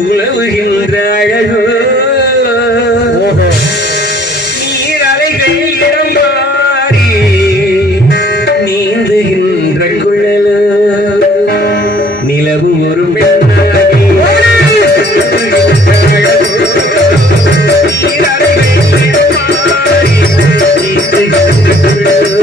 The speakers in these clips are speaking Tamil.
உலவுகின்ற அழகு நீர் அலைகள் இடம் மாறி நீந்துகின்ற குழலு நிலவு ஒரு பெண்ணாகி நீர் அலைகள் இடம் மாறி நீந்துகின்ற குழலு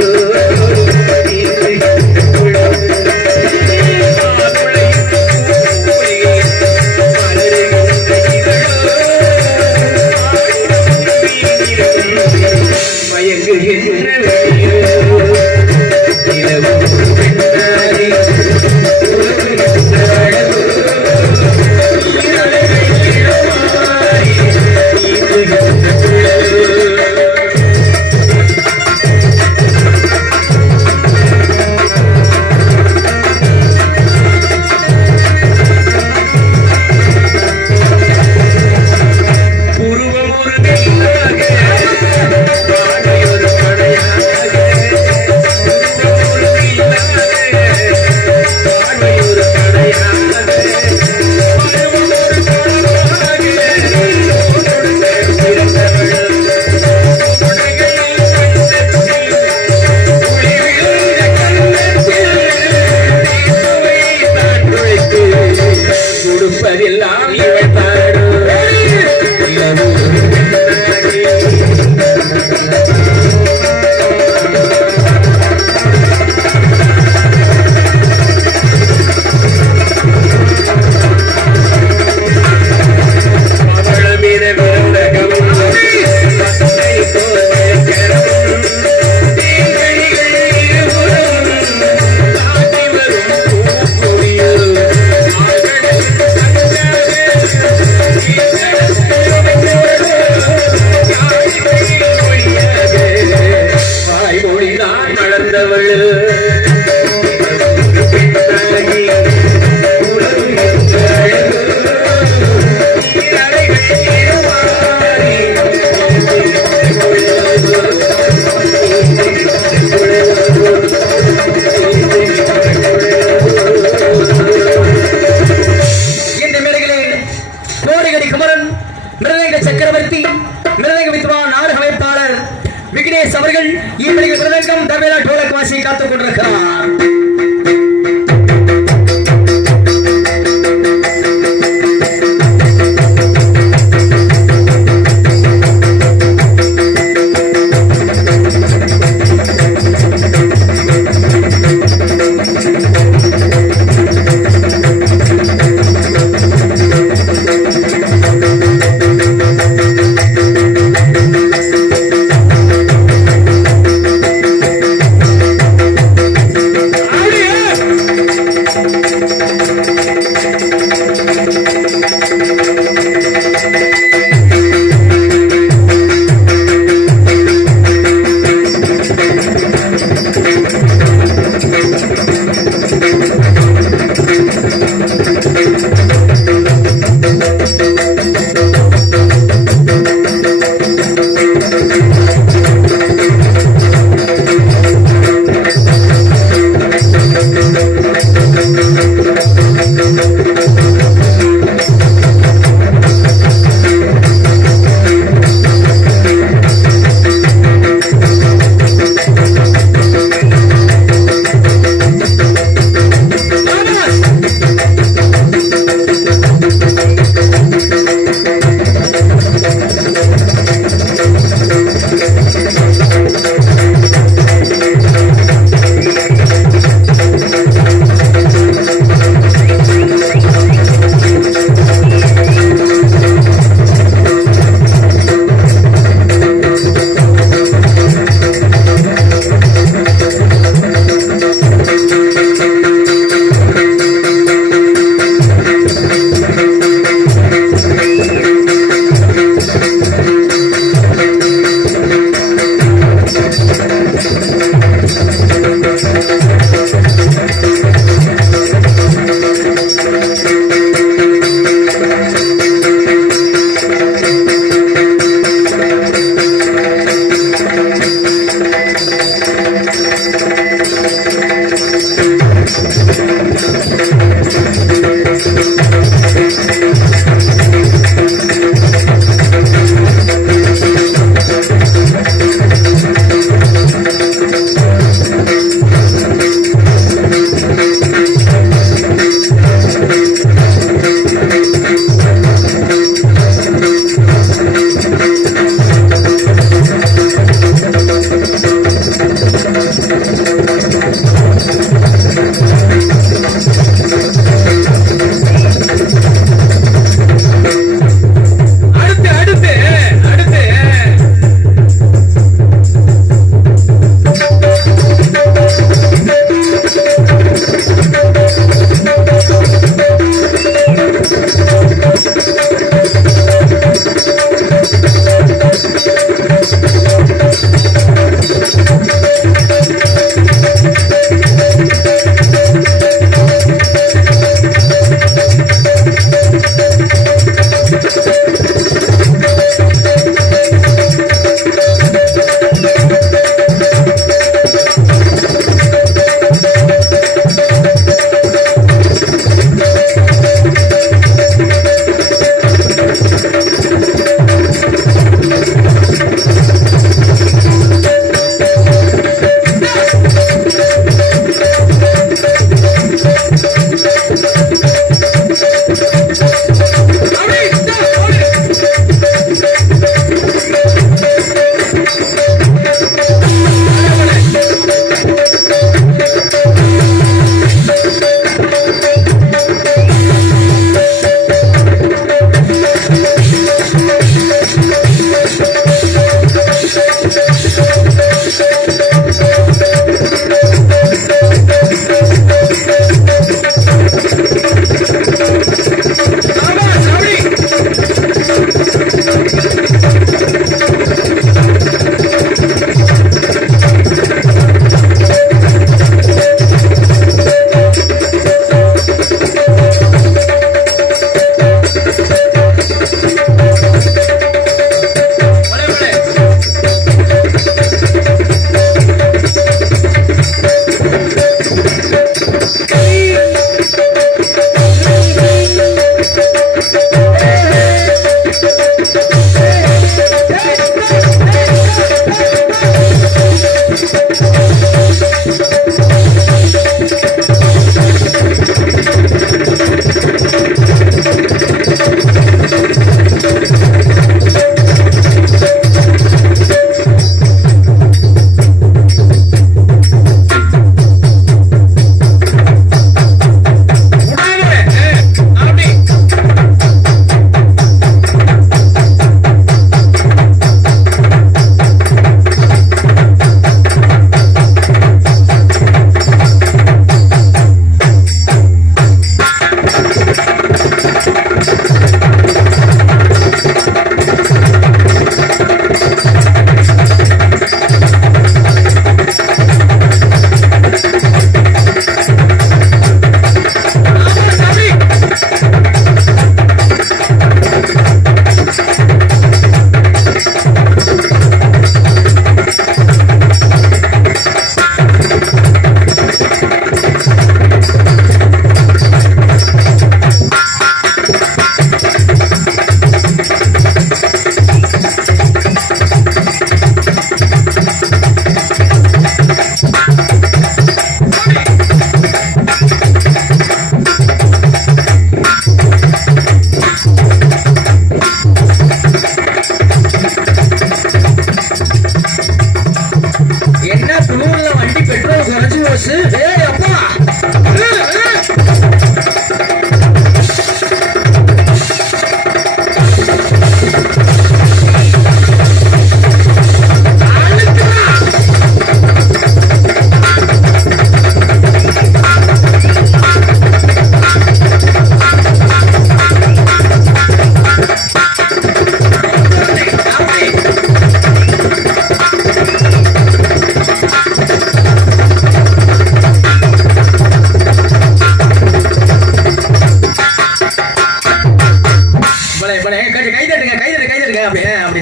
அவர்கள் இப்படி பிரதங்கம் தபேலா டோலக் வாசி காத்துக் கொண்டிருக்கிறார்.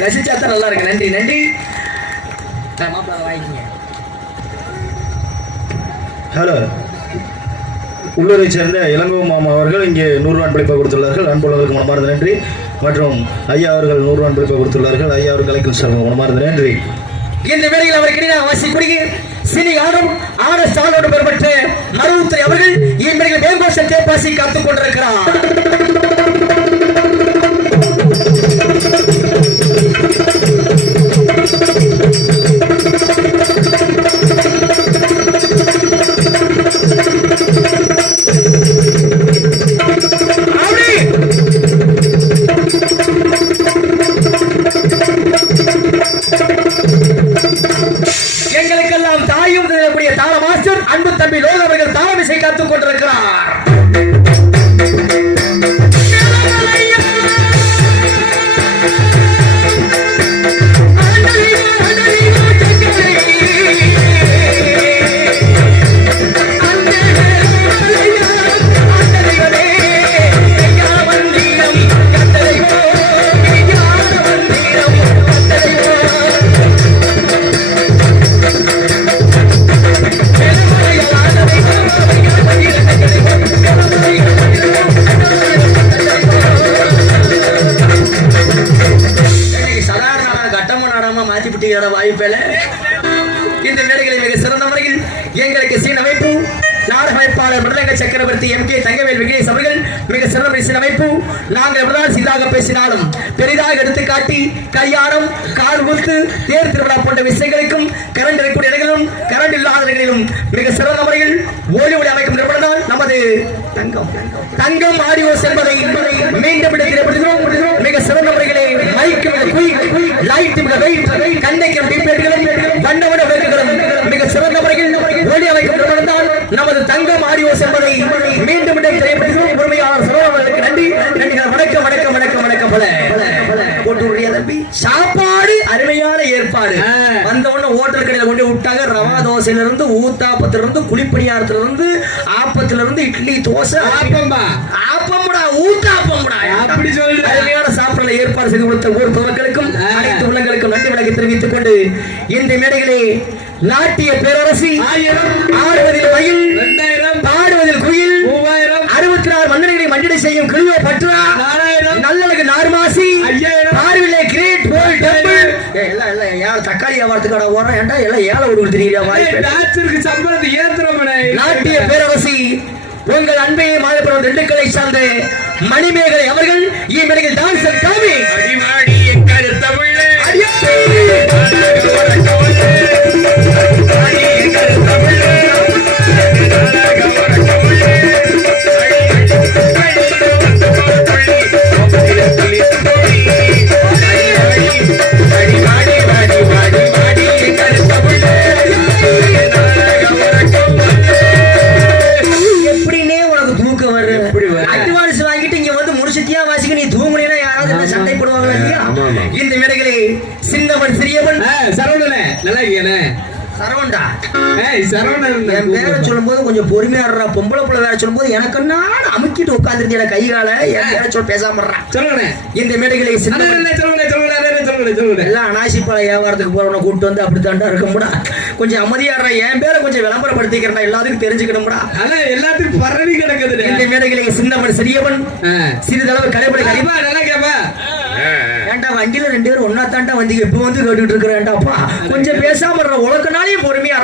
ரசிச்சா தான் நல்லா இருக்கு. நன்றி நன்றி. வாங்கிக்கங்க. ஹலோ, உள்ளூரை சேர்ந்த இளங்கோ மாமா அவர்கள் இங்கே 100 ரூபாய் பளிப்பை கொடுத்துள்ளார்கள். அன்புள்ளவர்களுக்கு மனமார்ந்த நன்றி. மற்றும் ஐயா அவர்கள் 100 ரூபாய் பளிப்பை கொடுத்துள்ளார்கள். ஐயா அவர்கள் கலைக்கும் சார் மனமார்ந்த நன்றி. இந்த வேளையில் அவருக்கு இடையே வாசிக்கூடிய சினி ஆடும் ஆட சாலோடு பெறப்பட்ட மருத்துவ அவர்கள் இம்மையில் மேங்கோஷ தேப்பாசி காத்துக் கொண்டிருக்கிறார். எங்களுக்கெல்லாம் தாயும் தாள மாஸ்டர் அன்பு தம்பி லோக அவர்கள் தாளமிசை காத்துக் கொண்டிருக்கிறார். வாய்ப்பில்ல. இந்த மேடைகளை மிக சிறந்த முறையில் எங்களுக்கு சீன அமைப்பு நாடக அமைப்பாளர் மிருதங்க சக்கரவர்த்தி எம்.கே. தங்கவேல் விக்னேஷ் அவர்கள் மிக சிறந்த சீன அமைப்பு. நாங்கள் எவ்வளவு சீராக பேசினாலும் பெரிதாக எடுத்துக்காட்டி கல்யாணம், கால் முத்து, தேர் திருவிழா போன்ற விஷயங்களுக்கும் கரண்ட் இருக்கக்கூடிய இடங்களிலும் கரண்ட் இல்லாத இடங்களிலும் மிக சிறந்த முறையில் ஒளி ஒளி அமைக்கும் நிறுவனம் நமது தங்கம் ஆடியோஸ் என்பதை மீண்டும் இடத்திலேப்படுகிறோம். மிக சிறந்த முறைகளே மைக்கு மிக குயிக், லைட் மிக வெயிட், கண்ணைக்கும் டிப்பேட்டுகளும் வண்ண வண்ண விளக்குகளும் மிக சிறந்த முறையில் ஒளி அமைக்கும் நிறுவனம் தான் நமது தங்கம் ஆடியோஸ் என்பதை மீண்டும் திரைப்படுகிறோம். உரிமையாளர் சரோவர்களுக்கு நன்றி நன்றி. வணக்கம் வணக்கம் வணக்கம் வணக்கம். பல தம்பி சாப்பாடு அருமையான ஏற்பாடு. வந்த உடனே ஹோட்டல் கடையில கொண்டு விட்டாங்க. ரவா தோசையில இருந்து, ஊத்தாப்பத்தில இருந்து, குழிப்பணியாரத்துல இருந்து, ஆப்பத்துல இருந்து, இட்லி, தோசை, ஆப்பம்டா, ஊத்தாப்பம்டா, அப்படி சொல்லி அருமையான சாப்பாடு ஏற்பாடு செய்து கொடுத்த ஊர் பொதுமக்களுக்கும் அனைத்து உள்ளங்களுக்கும் நன்றி வணக்கம் தெரிவித்துக் கொண்டு இந்த மேடைகளே நாட்டிய பேரரசி 1000, ஆடுவதில் மயில் 2000, பாடுவதில் குயில் 3000, 64 மன்னர்களை மண்டிடை செய்யும் கிளியோ பற்றா 4000, நல்லழகு நார்மாசி 5000, பார்விலே கிரேட் போல் டெம்பிள் எல்லாம் எல்லாம் யார் தக்காளி வியாபாரத்துக்கான ஓரம் ஏண்டா எல்லாம் ஏழை ஒரு தெரியுதா வாய்ப்பு டாக்டருக்கு சம்பளத்தை ஏத்துறோம். நாட்டிய பேரரசி உங்கள் அன்பையை மாதப்படும் திண்டுக்கலை சார்ந்த மணிமேகலை அவர்கள் இம்மையில் டான்சர் காமி அடிமாடி எங்கள் தமிழ் இந்த மேடைகளே சின்னவன் சிறியவன் சரவணனே நல்லா இருக்கேனே சரவண்டா என் பேரை சொல்லும் போது கொஞ்சம் பொறுமையா பொம்பளை பிள்ளை வேற சொல்லும் போது எனக்கு நான் அமுக்கிட்டு உட்காந்துருந்த கை கால என் பேரை சொல்ல பேசாம சொல்லுங்க. இந்த மேடைகளை எல்லாம் அனாசிப்பாள வியாபாரத்துக்கு போறவனை கூப்பிட்டு வந்து அப்படித்தாண்டா இருக்க முடியா கொஞ்சம் அமைதியாடுற என் பேரை கொஞ்சம் விளம்பரப்படுத்திக்கிறேன் எல்லாத்துக்கும் தெரிஞ்சுக்கணும்டா எல்லாத்துக்கும் பரவி கிடக்குது. இந்த மேடைகளை சின்னவன் சிறியவன் சிறிதளவு கடைபிடி கரிமா நல்லா கேப்பா ஏன்டா வண்டியில 2 பேரும் ஒன்னா தாண்டா வந்து எப்ப வந்து கேட்டுட்டு இருக்கிறேன்டாப்பா கொஞ்சம் பேசாம உலகனாலையும் பொறுமையா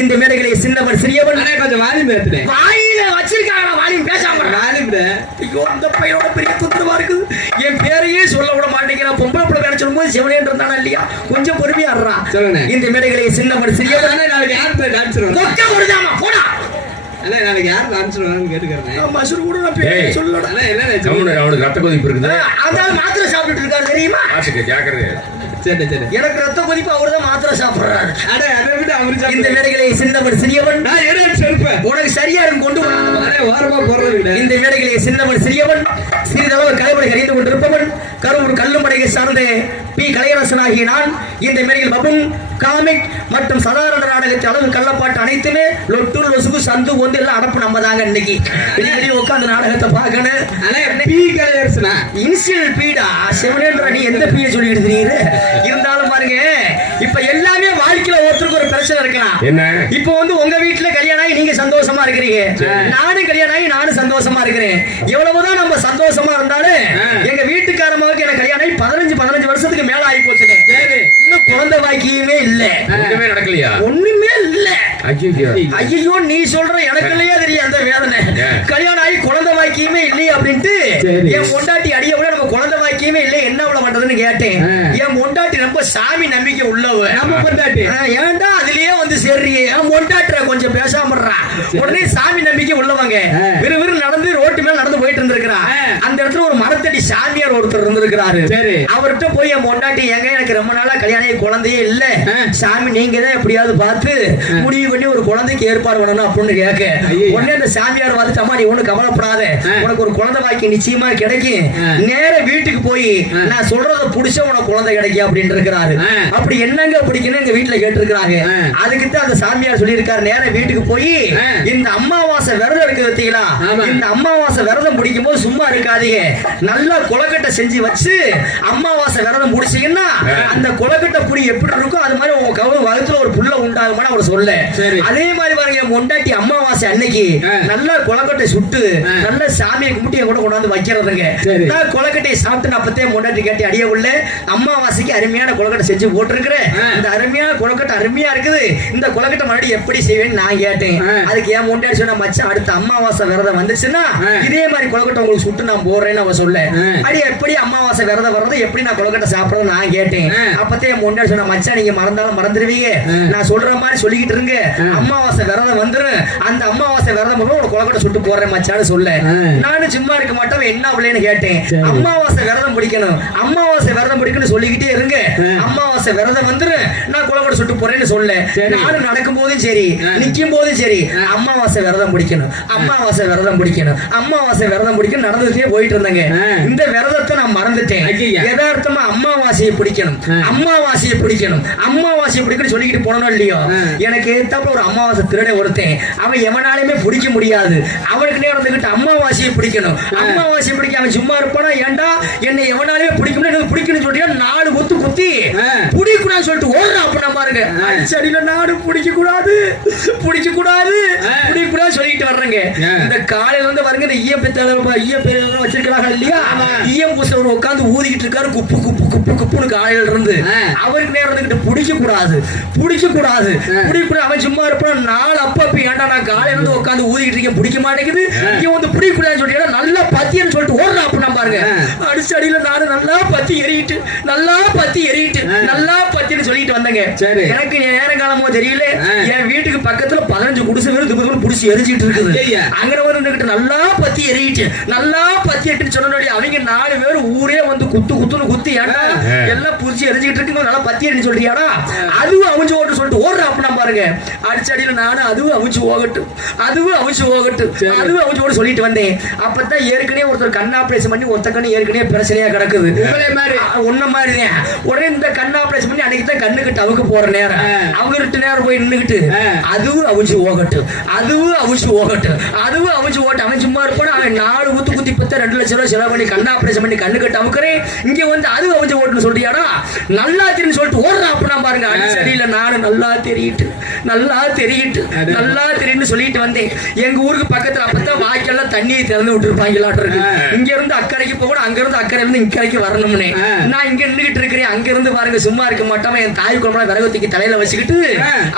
இந்த மேடைகளை சின்னவன் சிறியவன் கொஞ்சம் வாலிம் பேசுறேன் வாயில வச்சிருக்காங்க வாலிம் பேசாம வாலிம் ஐயோ அந்த பையனோட பெரிய துத்துவா இருக்குது. என் பேரையே சொல்ல விட மாட்டேங்கிறான். பொம்பளை பிள்ளை வேலை சொல்லும் போது சிவனேன் இருந்தானா இல்லையா கொஞ்சம் பொறுமையா சொல்லுங்க. இந்த மேடைகளை சின்னவன் சிறியவன் நாளைக்கு யார் டான்ஸ் கொடுதாமா போடா நாளைக்கு யார் டான்ஸ் கேட்டுக்கிறேன் மசூர் கூட நான் சொல்லல அவனுக்கு ரத்த கொதிப்பு இருக்குது அதான் மாத்திரை சாப்பிட்டு இருக்காரு தெரியுமா கேக்குறது. சரி சரி எனக்கு ரத்த கொதிப்பு அவர்தான் மாத்திரை சாப்பிடுறாரு. இந்த மேடைகளை சின்னவன் சிறியவன் உனக்கு சரியா கொண்டு ஓரமா போடுறது. இந்த மேடைகளை சின்னவன் சிறியவன் சிறிதளவு கலைப்படை கரைந்து கொண்டிருப்பவன் கரூர் கல்லுமடையை சார்ந்த பி கலையரசன் ஆகிய நான் இந்த மேடையில் பபுன் காமிக் மற்றும் சாதாரண நாடகத்தை அளவு கள்ளப்பாட்டு அனைத்துமே லொட்டு லொசுகு சந்து ஒன்று எல்லாம் அடப்பு நம்ம தாங்க இன்னைக்கு வெளியே உட்காந்து நாடகத்தை பார்க்கணும். இனிஷியல் பீடா செவனேன்ற நீ எந்த பீய சொல்லிட்டு இருக்கீங்க? இருந்தாலும் பாருங்க, இப்ப எல்லாமே வாழ்க்கையில ஒருத்தருக்கு ஒரு பிரச்சனை இருக்கலாம். என்ன இப்போ வந்து உங்க வீட்டுல கல்யாணம் ஆகி நீங்க சந்தோஷமா இருக்கிறீங்க, நானும் கல்யாணம் ஆகி நானும் சந்தோஷமா இருக்கிறேன். எவ்வளவுதான் நம்ம சந்தோஷமா இருந்தாலும் எங்க வீட்டுக்காரமாவுக்கு எனக்கு கல்யாணம் ஆகி 15 வருஷத்துக்கு மேல ஆகி போச்சு. இன்னும் குழந்தை பாக்கியமே இல்ல, ஒண்ணுமே நடக்கலையா? ஒண்ணுமே இல்ல. ஐயோ நீ சொல்ற எனக்கு இல்லையா தெரியும் அந்த வேதனை. கல்யாணம் ஆகி குழந்தை பாக்கியமே இல்லையே அப்படின்ட்டு என் பொண்டாட்டி அடிய விட நம்ம குழந்தை பாக்கியமே இல்லை, என்ன அவ்வளவு பண்றதுன்னு கேட்டேன். என் பொண்டாட்டி ரொம்ப சாமி நம்பிக்கை உள்ளவ. நம்ம பொண்டாட்டி ஏன்டா அதுலயே வந்து சேர்றியே, என் பொண்டாட்டுற கொஞ்சம் பேசாமறா. உடனே சாமி நம்பிக்கை உள்ளவங்க விறுவிறு நடந்து ரோட்டு மேல நடந்து போயிட்டு இருந்திருக்கிறா. அந்த இடத்துல ஒரு மரத்தடி சாமியார் ஒருத்தர் இருந்திருக்கிறாரு. அவர்கிட்ட போய் என் பொண்டாட்டி, ஏங்க எனக்கு ரொம்ப நாளா கல்யாணம் குழந்தையே இல்ல, சாமி நீங்க தான் எப்படியாவது பார்த்து முடிவு பண்ணி ஒரு குழந்தைக்கு ஏற்பாடு பண்ணணும் அப்படின்னு கேட்க, உடனே அந்த சாமியார் பார்த்துட்டு, அம்மா நீ ஒண்ணு கவலைப்படாத, உனக்கு ஒரு குழந்தை வாக்கி நிச்சயமா கிடைக்கும், நேர வீட்டுக்கு போய் நான் சொல்றத புடிச்ச உனக்கு குழந்தை கிடைக்கும் அப்படின்னு இருக்கிறாரு. அப்படி என்னங்க பிடிக்கணும் எங்க வீட்டுல கேட்டிருக்கிறாங்க. அதுக்கு தான் அந்த சாமியார் சொல்லியிருக்காரு, நேர வீட்டுக்கு போய் இந்த அமாவாசை விரதம் இருக்கு பார்த்தீங்களா, இந்த அமாவாசை விரதம் பிடிக்கும் போது சும்மா இருக்காதீங்க, நல்லா கொலக்கட்டை செஞ்சு வச்சு அமாவாசை விரதம் முடிச்சீங்கன்னா அந்த கொலக்கட்டை புடி எப்படி இருக்கும் அது மாதிரி உங்க வகுத்துல ஒரு புள்ள உண்டாகுமான அவர் சொல்ல. அதே மாதிரி பாருங்க, மொண்டாட்டி அமாவாசை அன்னைக்கு நல்லா கொலக்கட்டை சுட்டு நல்ல சாமியை கும்பிட்டு கூட கொண்டாந்து வைக்கிறதுங்க. நான் கொலக்கட்டையை சாப்பிட்டு நான் அப்பத்தே மொண்டாட்டி கேட்டு அடிய உள்ள அமாவாசைக்கு அருமையான கொலக்கட்டை செஞ்சு போட்டிருக்கிறேன், இந்த அருமையான கொலக்கட்டை அருமையா இருக்குது, இந்த கொலக்கட்டை மறுபடியும் எப்படி செய்வேன்னு நான் கேட்டேன். அதுக்கு ஏன் மொண்டாட்டி சொன்னா, மச்சான் அடுத்த அமாவாசை விரதம் வந்துச்சுன்னா இதே மாதிரி கொலக்கட்டை உங்களுக்கு சுட்டு நான் போடுறேன்னு அவ சொல்ல. அடி எப்படி அமாவாசை விரதம் வர்றது, எப்படி நான் கொலக்கட்டை சாப்பிடுறது நான் கேட்டேன். அப்பத்தே மொண்டாட்டி சொன்னா, மச்சான் நீங்க மறந்தாலும் மறந்துடுவீங்க, நான் சொல்ற மாதிரி சொல்லிக்கிட்டு இருங்க, அமாவாசை விரதம் வந்துரும், அந்த அமாவாசை விரதம் ஒரு கொலக்கட்டை சுட்டு போடுறேன் மச்சான்னு சொல்ல. நானும் சும்மா இருக்க மாட்டேன், என்ன அப்படின்னு கேட்டேன். அமாவாசை விரதம் பிடிக்கணும், அமாவாசை விரதம் பிடிக்கணும் சொல்லிக்கிட்டே இருங்க, அமாவாசை விரதம் வந்துரும், நான் கொலக்கட்டை சுட்டு போறேன்னு சொல்ல. நானும் நடக்கும் போதும் சரி நிக்கும் போதும் சரி அமாவாசை விரதம் பிடிக்கணும், அமாவாசை விரதம் பிடிக்கணும், அமாவாசை விரதம் பிடிக்கணும் நடந்துட்டே போயிட்டு இருந்தாங்க. இந்த விரதத்தை நான் மறந்துட்டேன். யதார்த்தமா அமாவாசையை பிடிக்கணும், அமாவாசையை பிடிக்கணும், அமாவாசையை பிடிக்கணும் சொல்லிக்கிட்டு போனோம் இல்லையோ. எனக்கு ஏத்தாப்புல ஒரு அமாவாசை திருட ஒருத்தன், அவன் எவனாலுமே பிடிக்க முடியாது, அவனுக்கு நேரம் வந்துகிட்டு அமாவாசையை பிடிக்கணும், அமாவாசையை பிடிக்க அவன் சும்மா இருப்பானா, ஏன்டா என்னை எவனாலுமே பிடிக்க முடியாது பிடிக்கணும்னு சொல்லியா 4 குத்து குத்தி பிடிக்கூடாது சொல்லிட்டு ஓடுறான். அப்ப நான் பாருங்க சரியில்ல, நானும் பிடிக்க கூடாது பிடிக்க கூடாது பிடிக்க கூடாது சொல்லிட்டு வர்றேங்க. இந்த காலையில வந்து பாருங்க, இந்த ஈயம் வச்சிருக்கிறாங்க இல்லையா, ஈயம் பூச உட்காந்து ஊதிக்கிட்டு இருக்காரு, குப்பு குப்பு குப்பு குப்புன்னு காலையில இருந்து. அவருக்கு நேரம் வந்துகிட்டு பிடிக்க கூடாது பிடிக்க கூடாது பிடிக்க கூடாது, அவன் சும்மா இருப்பான். 4 அப்பப்ப ஏன்டா நான் காலையில இருந்து உட்காந்து ஊதிக்கிட்டு இருக்கேன் பிடிக்க மாட்டேங்குது, இங்க வந்து பிடிக்க கூடாதுன்னு சொல்லிட்டு நல்லா பத்தியன்னு சொல்லிட்டு ஓடுறா. அப்ப நான் பாருங்க அடிச்சு அடியில நானும் நல்லா பத்தி எறிட்டு நல்லா பத்தி எறிட்டு நல்லா பத்தின்னு சொல்லிட்டு வந்தேங்க. எனக்கு நேரம் காலமோ தெரியல, என் வீட்டுக்கு பக்கத்துல 15 குடிசை பேரும் புடிச்சு எரிஞ்சிட்டு இருக்குது. அங்க வந்து நல்லா பத்தி எறிட்டு நல்லா பத்தி எட்டுன்னு சொன்ன அவங்க 4 பேர் ஊரே வந்து குத்து குத்துன்னு குத்தி ஏன்டா எல்லாம் புடிச்சு எரிஞ்சிட்டு இருக்கு, நல்லா பத்தி எரிஞ்சு சொல்றியாடா, அதுவும் அவிஞ்சு ஓட்டு சொல்லிட்டு ஓடுறா. அப்ப நான் பாருங்க அடிச்சடியில நானும் அதுவும் அவிச்சு ஓகட்டும் அதுவும் அவிச்சு ஓகட்டும் அதுவும் அவிச்சு ஓட சொல்லிட்டு வந்தேன். அப்பதான் ஏற்கனவே ஒருத்தர் கண் ஆபரேஷன் பண்ணி ஒத்த கண்ணு ஏற்கனவே பிரச்சனையா கிடக்குது, உன்ன மாதிரிதான். உடனே இந்த கண் ஆபரேஷன் பண்ணி அன்னைக்கு தான் கண்ணுக்கிட்ட அவுக்கு போற நேரம், அவங்க 2 நேரம் போய் நின்னுக்கிட்டு அதுவும் அவிச்சு ஓகட்டும் அதுவும் அவிச்சு ஓகட்டும் அதுவும் அவிச்சு ஓட்டு. அவன் சும்மா இருப்பான, அவன் 4 குத்து குத்தி 2 லட்சம் ரூபாய் செலவு பண்ணி கண் ஆபரேஷன் பண்ணி கண்ணுக்கிட்ட அமுக்கிறேன், இங்க வந்து அதுவும் அவிச்சு ஓட்டுன்னு சொல்றியாடா, நல்லா தெரியும் சொல்லிட்டு ஓடுறா. அப்ப நான் பாருங்க சரியில்லை, நானும் நல்லா தெரியிட்டு நல்லா தெரியிட்டு நல்லா தெரியுன்னு சொல்லிட்டு வந்தேன். எங்க ஊருக்கு பக்கத்துல அப்பதான் வாய்க்கெல்லாம் தண்ணியை திறந்து விட்டுருப்பாங்களாட்டு இருக்கு. இங்க இருந்து அக்கறைக்கு போக அங்க இருந்து அக்கறை இருந்து இக்கரைக்கு வரணும்னு நான் இங்க நின்றுகிட்டு இருக்கிறேன். அங்க இருந்து பாருங்க சும்மா இருக்க மாட்டாம என் தாய் குழம்பு விறகுத்திக்கு தலையில வச்சுக்கிட்டு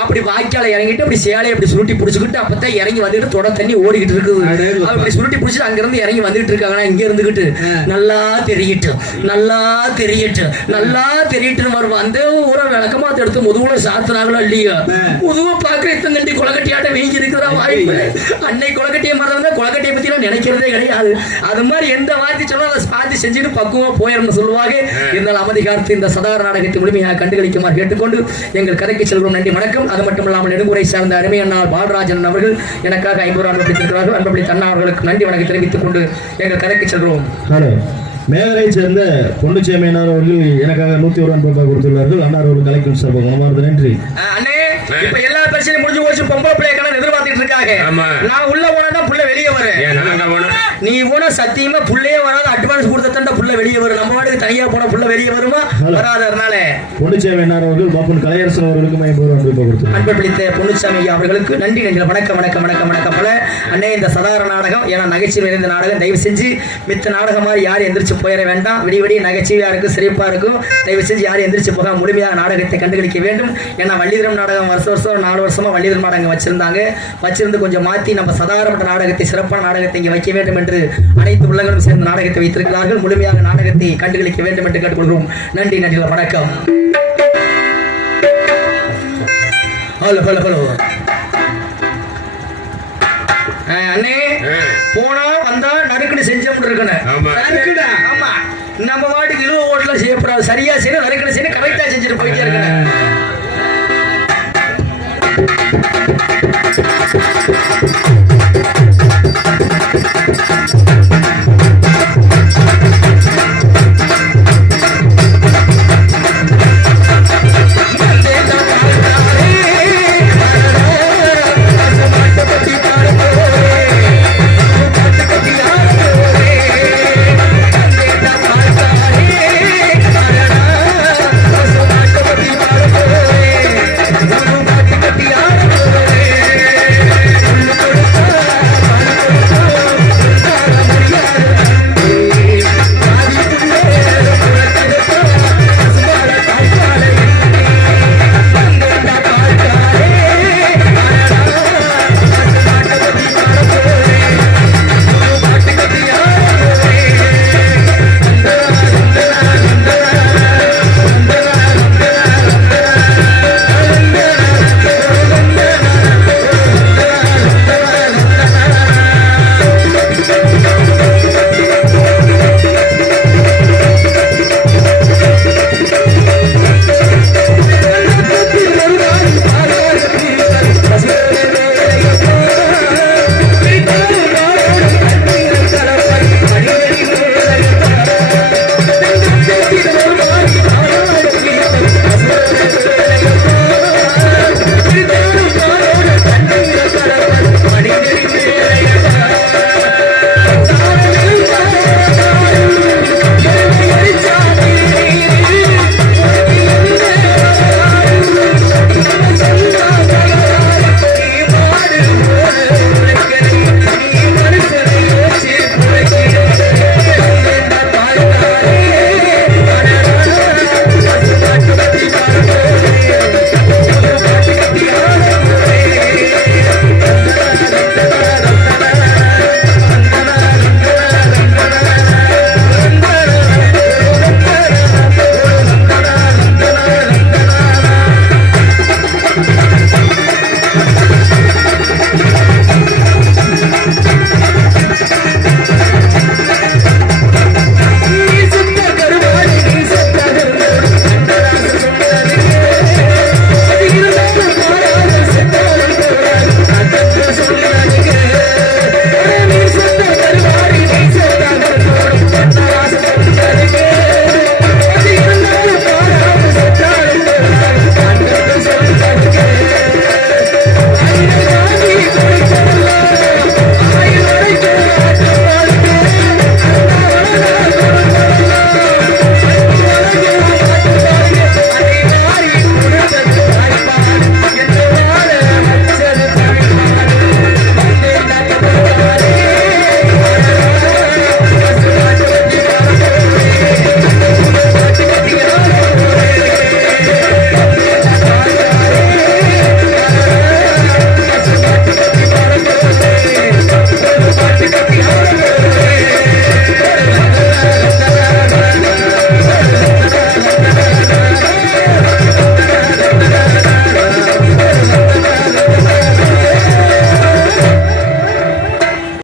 அப்படி வாய்க்கால இறங்கிட்டு அப்படி சேலையை அப்படி சுருட்டி பிடிச்சுக்கிட்டு அப்பதான் இறங்கி வந்துட்டு தொட தண்ணி ஓடிக்கிட்டு இருக்குது. அப்படி சுருட்டி பிடிச்சிட்டு அங்க இருந்து இறங்கி வந்துட்டு இருக்காங்கன்னா இங்க இருந்துகிட்டு நல்லா தெரியிட்டு நல்லா தெரியிட்டு நல்லா தெரியிட்டுன்னு வருவான். அந்த ஊரை விளக்கமா எடுத்து முதுகுல சாத்தினாங்களோ இல்லையோ, முதுவை பார்க்க இத்தனை கொலக்கட்டியாட்ட வீங்கி இருக்கிறதா வாய்ப்பு. அன்னை கொலக்கட்டியை மறந்தா கொலக்கட்டியை பத்தி எல்லாம் நினைக்கிறதே கிடையாது. அது மாதிரி எந்த வார்த்தை சொல்ல அதை பார்த்து செஞ்சுட்டு பக்குவமா போயிடணும்னு சொல்லுவாங்க. இருந்தாலும் அமைதிகார்த்து இந்த சதார நாடகத்தை முழுமையாக கண்டுகளிக்குமாறு கேட்டுக்கொண்டு எங்கள் கதைக்கு செல்கிறோம். நன்றி வணக்கம். அது மட்டும் இல்லாமல் நெடுங்குறை சார்ந்த அருமை அண்ணார் பாலராஜன் அவர்கள் எனக்காக 50 ரூபாய் அனுமதித்திருக்கிறார்கள். அன்பப்படி தன்னா அவர்களுக்கு நன்றி வணக்கம் தெரிவித்துக் கொண்டு எங்கள் கதைக்கு செல்கிறோம். மேகரை சேர்ந்த பொன்னுச்சேமையினார் அவர்கள் எனக்காக 101 ரூபாய் கொடுத்துள்ளார்கள். அன்னார் அவர்கள் கலைக்கும் சார்பாக மனமார்ந்த நன்றி. அண்ணே இப்ப எல்லா பிரச்சனையும் முடிஞ்சு போச்சு. பொம்பளை பிள்ளைக்கான எதிர்பார்த்துட்டு இருக்காங்க. நான் உள்ள போனா புள்ள வெளியே வரும். நீ போனா சத்தியமா புள்ளையே வராது. அட்வான்ஸ் கொடுத்தா புள்ள வெளியே வரும். நம்ம வாட்டுக்கு தனியா போன புள்ள வெளியே வருமா? வராதனால பொன்னுச்சேமையினார் அவர்கள் பாப்பன் கலையரசன் அவர்களுக்கு 50 ரூபாய் கொடுத்துள்ளார். அன்பு பிடித்த பொன்னுச்சாமி அவர்களுக்கு நன்றி. வணக்கம் வணக்கம் வணக்கம் வணக்கம். போல அண்ணே இந்த சாதாரண நாடகம் ஏன்னா நகைச்சுவை நிறைந்த நாடகம். தயவு செஞ்சு மித்த நாடகம் மாதிரி யாரும் எந்திரிச்சு போயிட வேண்டாம். விடிய விடிய நகைச்சுவையா இருக்கும், சிரிப்பா இருக்கும். தயவு செஞ்சு யாரும் எந்திரிச்சு போக முழுமையாக நாடகத்தை கண்டுகளிக்க வேண்டும். ஏன்னா வள்ளிதரம் நாடகம் வருஷம் 4 வருஷமா வள்ளிதரம் நாடகம் வச்சிருந்து கொஞ்சம் மாற்றி நம்ம சாதாரண நாடகத்தை சிறப்பான நாடகத்தை இங்கே வைக்க வேண்டும் என்று அனைத்து உள்ளங்களும் சேர்ந்த நாடகத்தை வைத்திருக்கிறார்கள். முழுமையாக நாடகத்தை கண்டுகளிக்க வேண்டும் என்று கேட்டுக்கொள்கிறோம். நன்றி நன்றி வணக்கம். ஹலோ ஹலோ ஹலோ அண்ணே போனா வந்தா நறுக்குன்னு செஞ்சோம்னு இருக்கணும். ஆமா நம்ம வாட்டுக்கு இழுவ ஓட்டலாம் செய்யப்படாது. சரியா செய்யணும், நறுக்குன்னு செய்யணும், கரெக்டா செஞ்சுட்டு போயிட்டே இருக்கணும்.